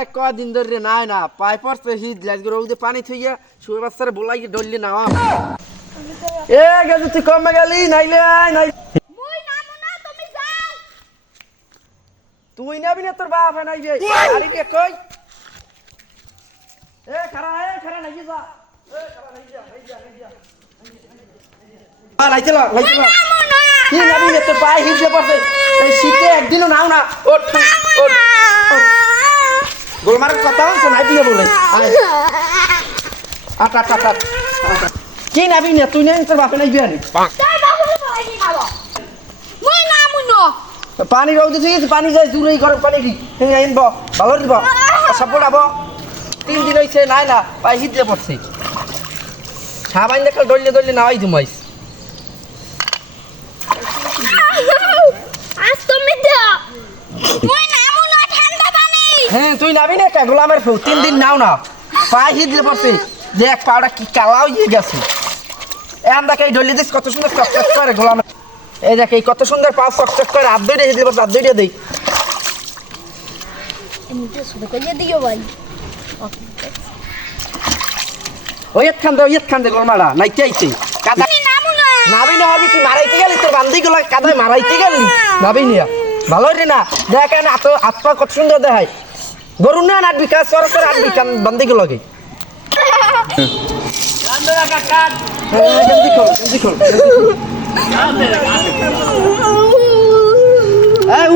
আরে কদিন ধরে নাই না পাই পড়ছে হিট লাইট করে ওদের পানি থইয়া শুয়ে বাচ্চারে বলাই ডললি না এ গেছে তুই কমে গেলি নাইলে আয় নাই মুই নামু না তুমি যাও তুই নাবি না তোর বাপ নাইবে আরে কে কই এ খারা নাই যা এ খারা নাই যা লাইতে লা কি নাবি না তোর পায়ে হিট পড়ছে এই শীতে একদিনও নাও না ওঠ ওঠ গোলমার কথা শোনাই দিয়ে বলে আট আট আট আট কি নাবি না তুই নেই তোর বাপে নাই বিয়ানি তাই বাবু ভাই খাবো মুই নামু না পানি রোদ দিছি পানি যায় জুরেই গরম পানি দি আইনব ভালো দিব সাপোর্ট আবো 3 দিন হইছে নাই না পাই হিট দিয়ে পড়ছে সাবাইন দেখল দললে নাওই জুমাইস আজ তুমি দাও মুই নামু না ঠান্ডা পানি হ্যাঁ তুই নাবি না কা গোলামের ফু 3 দিন নাও না পাই হিট দিয়ে পড়ছে দেখ পাউডা কি কালাও হয়ে গেছে এম দেখে এই দললে দিস কত সুন্দর চকচক করে গোলামের এই দেখ এই কত সুন্দর পাও চকচক করে হাত ধরে হিট দিয়ে পড়ছে হাত ধরে দেই এমনিতে শুরু করে দিও ভাই ওই খান দে গোলমারা নাই চাইছে কাদা নামু না নাবি না হবি তুই মারাইতে গেলি তোর বান্দি গুলো কাদায় মারাইতে গেলি নাবি নিয়া ভালো রে না দেখ না তো আত্মা কত সুন্দর দেখায় গরু না নাটবি কাজ সরাসরি আটবি কান বান্দি গুলোকে জলদি কর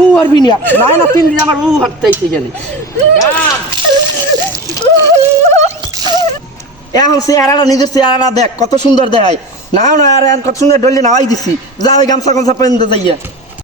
উ হারবি নিয়া না 3 দিন আমার উ হাঁটতেইছে জানি এখন চেহারাটা নিজের চেহারাটা দেখ কত সুন্দর দেখায় নাও না আর কত সুন্দর ডলি নাওয়াই দিছি যা ওই গামছা পেনতে যাইয়া